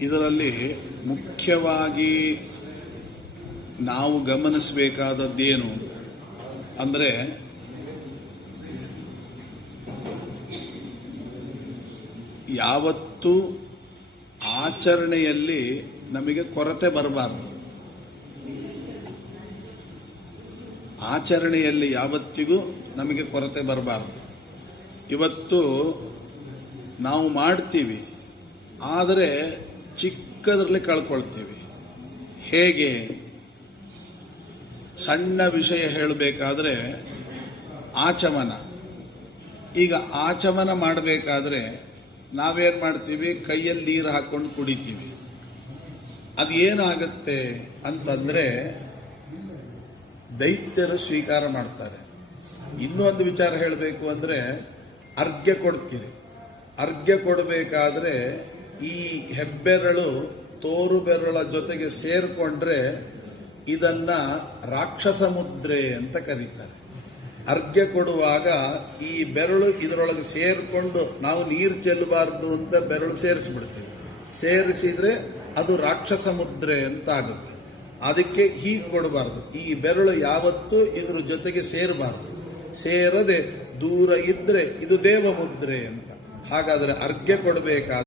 ಇದರಲ್ಲಿ ಮುಖ್ಯವಾಗಿ ನಾವು ಗಮನಿಸಬೇಕಾದದ್ದೇನು ಅಂದರೆ ಯಾವತ್ತೂ ಆಚರಣೆಯಲ್ಲಿ ನಮಗೆ ಕೊರತೆ ಬರಬಾರ್ದು. ಆಚರಣೆಯಲ್ಲಿ ಯಾವತ್ತಿಗೂ ನಮಗೆ ಕೊರತೆ ಬರಬಾರ್ದು. ಇವತ್ತು ನಾವು ಮಾಡ್ತೀವಿ, ಆದರೆ ಚಿಕ್ಕದರಲ್ಲಿ ಕಳ್ಕೊಳ್ತೀವಿ. ಹೇಗೆ? ಸಣ್ಣ ವಿಷಯ ಹೇಳಬೇಕಾದ್ರೆ ಆಚಮನ. ಈಗ ಆಚಮನ ಮಾಡಬೇಕಾದ್ರೆ ನಾವೇನು ಮಾಡ್ತೀವಿ? ಕೈಯಲ್ಲಿ ನೀರು ಹಾಕ್ಕೊಂಡು ಕುಡಿತೀವಿ. ಅದು ಏನಾಗುತ್ತೆ ಅಂತಂದರೆ ದೈತ್ಯರು ಸ್ವೀಕಾರ ಮಾಡ್ತಾರೆ. ಇನ್ನೂ ಒಂದು ವಿಚಾರ ಹೇಳಬೇಕು ಅಂದರೆ ಅರ್ಘ್ಯ ಕೊಡ್ತೀರಿ. ಅರ್ಘ್ಯ ಕೊಡಬೇಕಾದ್ರೆ ಈ ಹೆಬ್ಬೆರಳು ತೋರು ಬೆರಳ ಜೊತೆಗೆ ಸೇರಿಕೊಂಡ್ರೆ ಇದನ್ನ ರಾಕ್ಷಸ ಮುದ್ರೆ ಅಂತ ಕರೀತಾರೆ. ಅರ್ಘ್ಯ ಕೊಡುವಾಗ ಈ ಬೆರಳು ಇದರೊಳಗೆ ಸೇರಿಕೊಂಡು ನಾವು ನೀರು ಚೆಲ್ಲಬಾರ್ದು ಅಂತ ಬೆರಳು ಸೇರಿಸ್ಬಿಡ್ತೀವಿ. ಸೇರಿಸಿದ್ರೆ ಅದು ರಾಕ್ಷಸ ಮುದ್ರೆ ಅಂತ ಆಗುತ್ತೆ. ಅದಕ್ಕೆ ಹೀಗೆ ಕೊಡಬಾರ್ದು. ಈ ಬೆರಳು ಯಾವತ್ತೂ ಇದ್ರ ಜೊತೆಗೆ ಸೇರಬಾರ್ದು. ಸೇರದೆ ದೂರ ಇದ್ರೆ ಇದು ದೇವ ಮುದ್ರೆ ಅಂತ. ಹಾಗಾದ್ರೆ ಅರ್ಘ್ಯ ಕೊಡಬೇಕಾದ